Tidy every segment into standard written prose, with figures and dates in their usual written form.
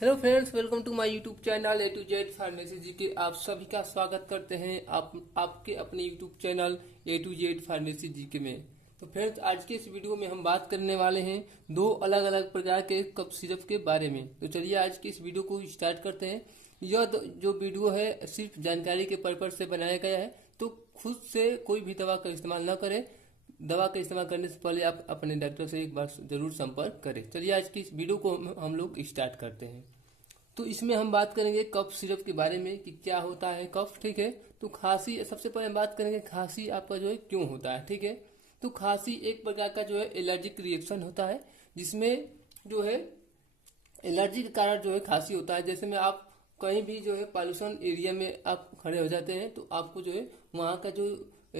Hello friends, welcome to my YouTube channel A to Z pharmacy GK. आप सभी का स्वागत करते हैं आपके अपने YouTube channel A to Z pharmacy GK में। तो फ्रेंड्स, आज के इस वीडियो में हम बात करने वाले हैं दो अलग अलग प्रकार के कफ सिरप के बारे में। तो चलिए आज के इस वीडियो को स्टार्ट करते हैं। यह जो वीडियो है सिर्फ जानकारी के पर्पज से बनाया गया है, तो खुद से कोई भी दवा का इस्तेमाल न करें। दवा का इस्तेमाल करने से पहले आप अपने डॉक्टर से एक बार जरूर संपर्क करें। चलिए आज की इस वीडियो को हम लोग स्टार्ट करते हैं। तो इसमें हम बात करेंगे कफ सिरप के बारे में कि क्या होता है कफ। ठीक है, तो खांसी सबसे पहले हम बात करेंगे खांसी आपका जो है क्यों होता है। ठीक है, तो खांसी एक प्रकार का जो है एलर्जिक रिएक्शन होता है, जिसमें जो है एलर्जी के कारण जो है खांसी होता है। जैसे में आप कहीं भी जो है पॉल्यूशन एरिया में आप खड़े हो जाते हैं, तो आपको जो है वहाँ का जो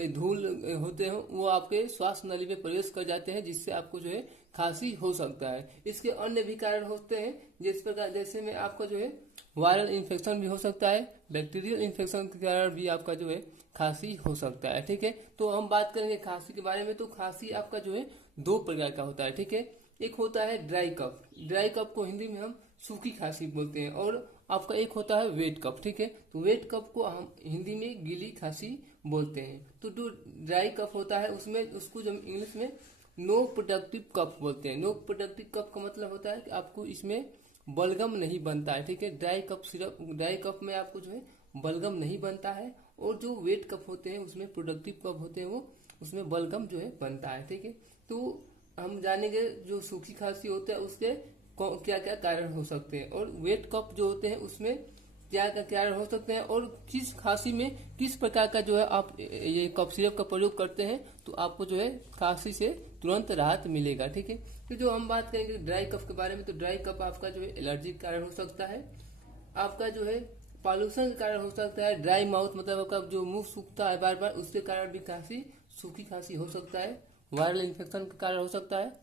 धूल होते हैं वो आपके श्वास नली में प्रवेश कर जाते हैं, जिससे आपको जो है खांसी हो सकता है। इसके अन्य भी कारण होते हैं, जिस प्रकार जैसे में आपका जो है वायरल इन्फेक्शन भी हो सकता है, बैक्टीरियल इन्फेक्शन के कारण भी आपका जो है खांसी हो सकता है। ठीक है, तो हम बात करेंगे खांसी के बारे में। तो खांसी आपका जो है दो प्रकार का होता है। ठीक है, एक होता है ड्राई कफ। ड्राई कफ को हिंदी में हम सूखी खांसी बोलते हैं, और आपका एक होता है वेट कफ। ठीक है, तो वेट कफ को हम हिंदी में गीली खांसी बोलते हैं। तो जो ड्राई कफ होता है उसमें उसको जो इंग्लिश में नो प्रोडक्टिव कफ बोलते हैं। नो प्रोडक्टिव कफ का मतलब होता है कि आपको इसमें बलगम नहीं बनता है। ठीक है, ड्राई कफ में आपको जो है बलगम नहीं बनता है, और जो वेट कफ होते हैं उसमें प्रोडक्टिव कफ होते हैं, वो उसमें बलगम जो है बनता है। ठीक है, तो हम जानेंगे जो सूखी खांसी होता है उसके क्या क्या कारण हो सकते हैं, और वेट कफ जो होते हैं उसमें क्या क्या कारण हो सकते हैं, और किस खांसी में किस प्रकार का जो है आप ये कफ सिरप का प्रयोग करते हैं तो आपको जो है खांसी से तुरंत राहत मिलेगा। ठीक है, तो जो हम बात करेंगे ड्राई कफ के बारे में, तो ड्राई कफ आपका जो है एलर्जी के कारण हो सकता है, आपका जो है पॉल्यूशन के कारण हो सकता है, ड्राई माउथ मतलब आपका जो मुंह सूखता है बार बार, उसके कारण भी खांसी सूखी खांसी हो सकता है, वायरल इन्फेक्शन के कारण हो सकता है,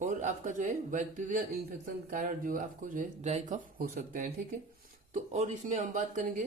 और आपका जो है बैक्टीरियल इन्फेक्शन के कारण जो आपको जो है ड्राई कफ हो सकते हैं। ठीक है, तो और इसमें हम बात करेंगे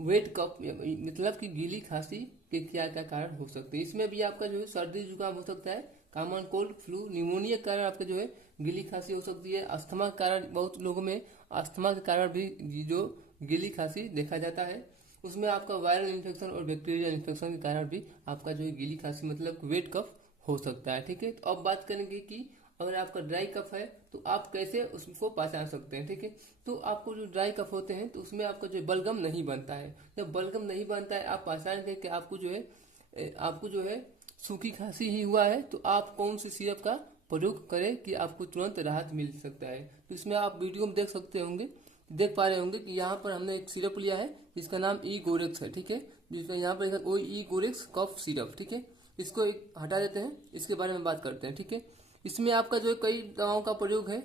वेट कफ मतलब कि गीली खांसी के क्या क्या कारण हो सकते हैं। इसमें भी आपका जो है सर्दी जुकाम हो सकता है, कॉमन कोल्ड फ्लू निमोनिया के कारण आपका जो है गीली खांसी हो सकती है। अस्थमा के कारण बहुत लोगों में अस्थमा के कारण भी जो गीली खांसी देखा जाता है, उसमें आपका वायरल इन्फेक्शन और बैक्टीरियल इन्फेक्शन के कारण भी आपका जो है गीली खांसी मतलब वेट कफ हो सकता है। ठीक है, तो अब बात करेंगे कि अगर आपका ड्राई कफ है तो आप कैसे उसको पहचान सकते हैं। ठीक है, तो आपको जो ड्राई कफ होते हैं तो उसमें आपका जो बलगम नहीं बनता है। जब बलगम नहीं बनता है आप पहचान करके कि आपको जो है सूखी खांसी ही हुआ है, तो आप कौन सी सिरप का प्रयोग करें कि आपको तुरंत राहत मिल सकता है। तो इसमें आप वीडियो में देख पा रहे होंगे कि यहाँ पर हमने एक सिरप लिया है जिसका नाम ई गोरेक्स है। ठीक है, जिसका यहाँ पर ओ ई गोरेक्स कफ सिरप। ठीक है, इसको एक हटा देते हैं, इसके बारे में बात करते हैं। ठीक है, इसमें आपका जो है कई दवाओं का प्रयोग है,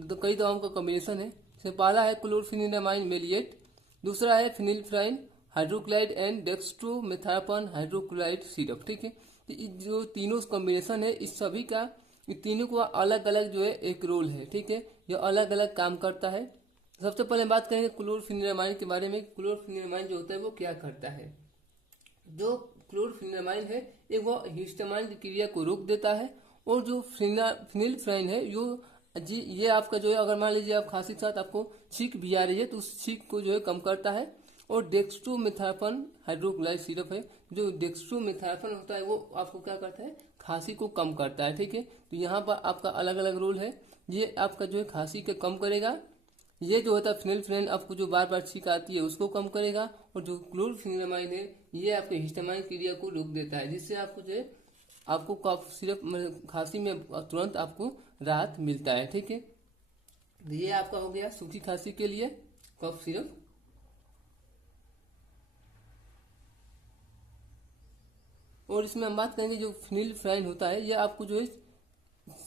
तो कई दवाओं का कॉम्बिनेशन है। इसमें पहला है क्लोरफिनिनामाइन मेलिएट, दूसरा है फिनिल्फ्राइन हाइड्रोक्लाइड एंड डेक्स्ट्रोमेथार्पन हाइड्रोक्लाइड सिरप। ठीक है, तो जो तीनों कॉम्बिनेशन है इस सभी का, इन तीनों का अलग अलग जो है एक रोल है। ठीक है, यह अलग अलग काम करता है। सबसे पहले बात करेंगे क्लोरफिनिनामाइन के बारे में। क्लोरफिनिनामाइन जो होता है वो क्या करता है। जो क्लोरफिनामाइन है ये वो हिस्टामाइन की क्रिया को रोक देता है, और जो फिनिल्फ्राइन है ये आपका जो है अगर मान लीजिए आप खांसी के साथ आपको छींक भी आ रही है तो उस छींक को जो है कम करता है। और डेक्स्ट्रोमेथार्पन हाइड्रोक्लाइड सिरप है, जो डेक्स्ट्रोमेथार्पन होता है वो आपको क्या करता है खांसी को कम करता है। ठीक है, तो यहाँ पर आपका अलग अलग रोल है। ये आपका जो है खांसी को कम करेगा, ये जो होता है फिनिल्फ्राइन आपको जो बार बार छींक आती है उसको कम करेगा, और जो क्लोरफिनामाइन है ये आपके हिस्टामाइन क्रिया को रोक देता है, जिससे आपको जो है आपको कफ सिरप खांसी में तुरंत आपको राहत मिलता है। ठीक है, तो ये आपका हो गया सूखी खांसी के लिए कफ सिरप। और इसमें हम बात करेंगे जो फिनिल्फ्राइन होता है ये आपको जो है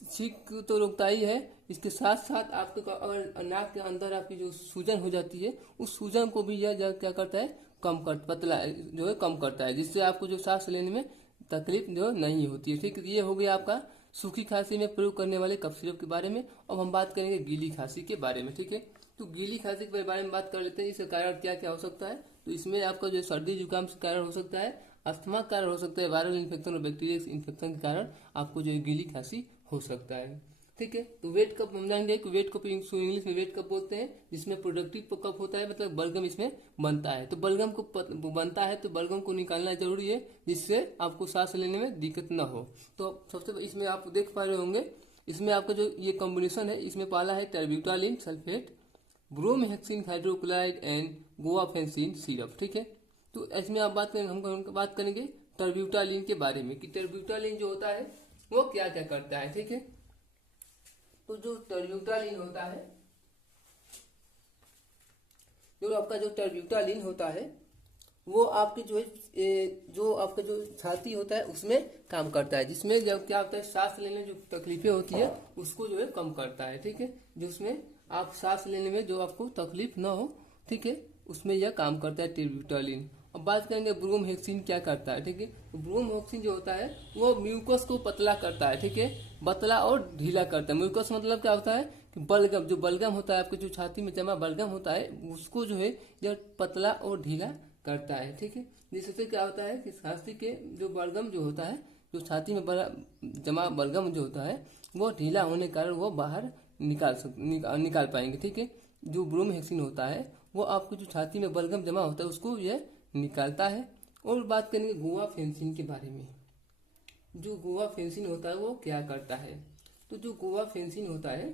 छींक तो रोकता ही है, इसके साथ साथ आपके अगर नाक के अंदर आपकी जो सूजन हो जाती है उस सूजन को भी यह क्या करता है कम करता है, जिससे आपको जो सांस लेने में तकलीफ जो नहीं होती है। ठीक है, ये हो गया आपका सूखी खांसी में प्रयोग करने वाले कफ सिरप के बारे में। अब हम बात करेंगे गीली खांसी के बारे में। ठीक है, तो गीली खांसी के बारे में बात कर लेते हैं, इसका कारण क्या क्या हो सकता है। तो इसमें आपका जो सर्दी जुकाम से कारण हो सकता है, अस्थमा कारण हो सकता है, वायरल इन्फेक्शन और बैक्टीरियल इन्फेक्शन के कारण आपको जो है गीली खांसी हो सकता है। ठीक है। तो वेट कप हम जानेंगे कि वेट कप इंग्लिश में वेट कप बोलते हैं, जिसमें प्रोडक्टिव कप होता है, मतलब बलगम इसमें बनता है। तो बलगम को बनता है तो बलगम को निकालना जरूरी है, जिससे आपको सांस लेने में दिक्कत ना हो। तो सबसे इसमें आप देख पा रहे होंगे, इसमें आपका जो ये कॉम्बिनेशन है, इसमें पहला है terbutaline sulphate, bromhexine hydrochloride and guaifenesin syrup. ठीक है। तो इसमें आप हम बात करेंगे टेरब्यूटालिन के बारे में कि टेरब्यूटालिन जो होता है वो क्या क्या करता है। ठीक है। तो जो टेरब्यूटालिन होता है, जो आपका जो टेरब्यूटालिन होता है वो आपके जो है जो आपका जो छाती होता है उसमें काम करता है, जिसमें जब क्या होता है सांस लेने जो तकलीफें होती है उसको जो है कम करता है। ठीक है। जो उसमें आप सांस लेने में जो आपको तकलीफ ना हो, ठीक है, उसमें यह काम करता है टेरब्यूटालिन। अब बात करेंगे ब्रोमहेक्सिन क्या करता है। ठीक है। तो ब्रोमहेक्सिन जो होता है वो म्यूकस को पतला करता है। ठीक है। पतला और ढीला करता है। म्यूकस मतलब क्या होता है कि बलगम, जो बलगम होता है आपके जो छाती में जमा बलगम होता है उसको जो है यह पतला और ढीला करता है। ठीक है। जिससे क्या होता है कि छाती के जो बलगम जो होता है, जो छाती में जमा बलगम जो होता है वो ढीला होने के कारण वो बाहर निकाल पाएंगे। ठीक है। जो ब्रोमहेक्सिन होता है वो आपको जो छाती में बलगम जमा होता है उसको यह निकालता है। और बात करेंगे गुआफेंसिन के बारे में। जो गुआफेंसिन होता है वो क्या करता है। तो जो गुआफेंसिन होता है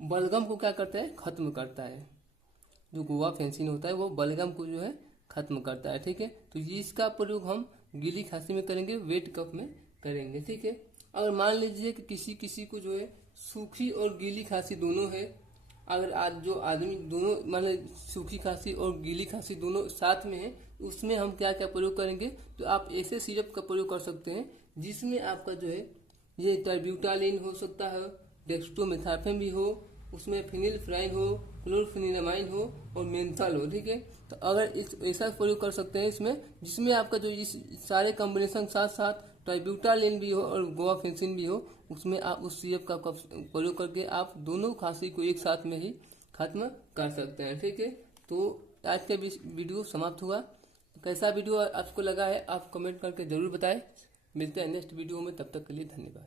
बलगम को क्या करता है, खत्म करता है। जो गुआफेंसिन होता है वो बलगम को जो है खत्म करता है। ठीक है। तो इसका प्रयोग हम गीली खांसी में करेंगे, वेट कफ में करेंगे। ठीक है। अगर मान लीजिए कि किसी किसी को जो है सूखी और गीली खांसी दोनों है, अगर आज जो आदमी दोनों मान लीजिए सूखी खांसी और गीली खांसी दोनों साथ में है, उसमें हम क्या क्या प्रयोग करेंगे। तो आप ऐसे सिरप का प्रयोग कर सकते हैं जिसमें आपका जो है ये टेरब्यूटालिन हो सकता है, डेक्स्ट्रोमेथार्फेन भी हो, उसमें फिनिलफ्राइन हो, क्लोरफेनिनामाइन हो और मेंथल हो। ठीक है। तो अगर इस ऐसा प्रयोग कर सकते हैं इसमें, जिसमें आपका जो इस सारे कॉम्बिनेशन साथ साथ टेरब्यूटालिन भी हो और गुआफेंसिन भी हो, उसमें आप उस सिरप का प्रयोग करके आप दोनों खांसी को एक साथ में ही खत्म कर सकते हैं। ठीक है। तो आज का वीडियो समाप्त हुआ। कैसा वीडियो आपको लगा है आप कमेंट करके जरूर बताएं। मिलते हैं नेक्स्ट वीडियो में, तब तक के लिए धन्यवाद।